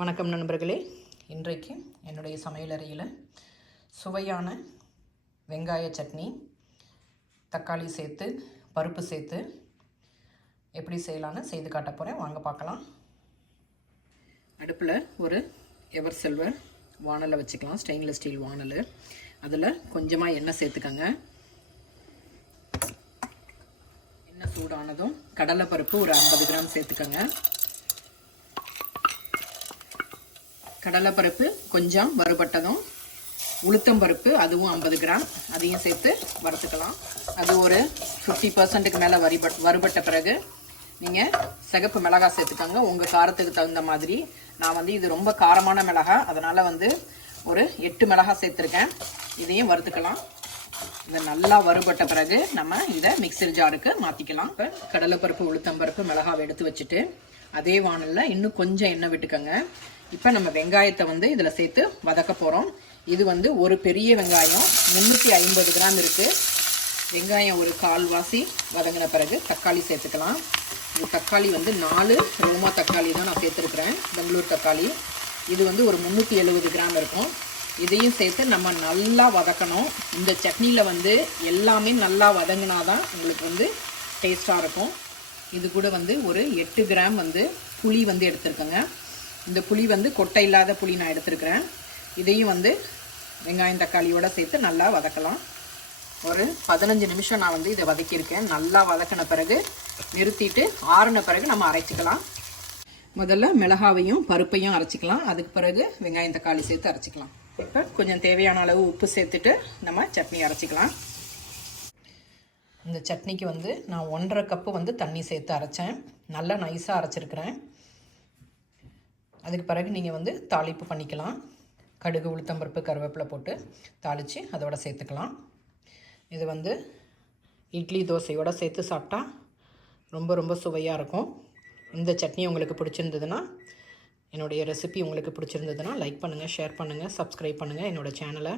வணக்கம் நண்பர்களே. இன்றைக்கு என்னுடைய சமையலறையில் சுவையான வெங்காய சட்னி, தக்காளி சேர்த்து பருப்பு சேர்த்து எப்படி செய்யலான்னு செய்து காட்ட போகிறேன். வாங்க பார்க்கலாம். அடுப்பில் ஒரு எவர் சில்வர் வானலை வச்சுக்கலாம், ஸ்டெயின்லெஸ் ஸ்டீல் வானல். அதில் கொஞ்சமாக எண்ணெய் சேர்த்துக்கங்க. எண்ணெய் சூடானதும் கடலைப்பருப்பு ஒரு 50 கிராம் சேர்த்துக்கங்க. கடலைப்பருப்பு கொஞ்சம் வறுபட்டதும் உளுத்தம்பருப்பு அதுவும் 50 கிராம் அதையும் சேர்த்து வறுத்துக்கலாம். அது ஒரு 50% மேலே வறுபட்ட பிறகு நீங்கள் சிகப்பு மிளகாய் சேர்த்துக்கோங்க, உங்கள் காரத்துக்கு தகுந்த மாதிரி. நான் இது ரொம்ப காரமான மிளகாய், அதனால் ஒரு 8 மிளகாய் சேர்த்துருக்கேன். இதையும் வறுத்துக்கலாம். இதை நல்லா வறுபட்ட பிறகு நம்ம இதை மிக்சர் ஜாருக்கு மாற்றிக்கலாம். இப்போ கடலைப்பருப்பு உளுத்தம்பருப்பு மிளகாவை எடுத்து வச்சுட்டு அதே வானலில் இன்னும் கொஞ்சம் எண்ணெய் விட்டுக்கோங்க. இப்போ நம்ம வெங்காயத்தை இதில் சேர்த்து வதக்க போகிறோம். இது ஒரு பெரிய வெங்காயம் 350 கிராம் இருக்குது. வெங்காயம் ஒரு கால்வாசி வதங்கின பிறகு தக்காளி சேர்த்துக்கலாம். இந்த தக்காளி 4 ரோமா தக்காளி தான் நான் சேர்த்துருக்குறேன், பெங்களூர் தக்காளி. இது ஒரு 370 கிராம் இருக்கும். இதையும் சேர்த்து நம்ம நல்லா வதக்கணும். இந்த சட்னியில் எல்லாமே நல்லா வதங்கினா தான் உங்களுக்கு டேஸ்ட்டாக இருக்கும். இது கூட ஒரு 8 கிராம் புளி எடுத்துருக்கேங்க. இந்த புளி கொட்டை இல்லாத புளி நான் எடுத்துருக்கிறேன். இதையும் வெங்காயம் தக்காளியோடு சேர்த்து நல்லா வதக்கலாம். ஒரு 15 நிமிஷம் நான் இதை வதக்கியிருக்கேன். நல்லா வதக்கின பிறகு நிறுத்திட்டு ஆறின பிறகு நம்ம அரைச்சிக்கலாம். முதல்ல மிளகாவையும் பருப்பையும் அரைச்சிக்கலாம். அதுக்கு பிறகு வெங்காயம் தக்காளி சேர்த்து அரைச்சிக்கலாம். இப்போ கொஞ்சம் தேவையான அளவு உப்பு சேர்த்துட்டு நம்ம சட்னி அரைச்சிக்கலாம். இந்த சட்னிக்கு நான் 1.5 கப்பு தண்ணி சேர்த்து அரைச்சேன். நல்லா நைஸாக அரைச்சிருக்கிறேன். அதுக்கு பிறகு நீங்கள் தாளிப்பு பண்ணிக்கலாம். கடுகு உளுத்தம்பருப்பு கருவேப்பிலை போட்டு தாளித்து அதோட சேர்த்துக்கலாம். இது இட்லி தோசையோடு சேர்த்து சாப்பிட்டா ரொம்ப ரொம்ப சுவையாக இருக்கும். இந்த சட்னி உங்களுக்கு பிடிச்சிருந்ததுன்னா, என்னுடைய ரெசிபி உங்களுக்கு பிடிச்சிருந்ததுன்னா லைக் பண்ணுங்கள், ஷேர் பண்ணுங்கள், சப்ஸ்கிரைப் பண்ணுங்கள் என்னோடய சேனலை.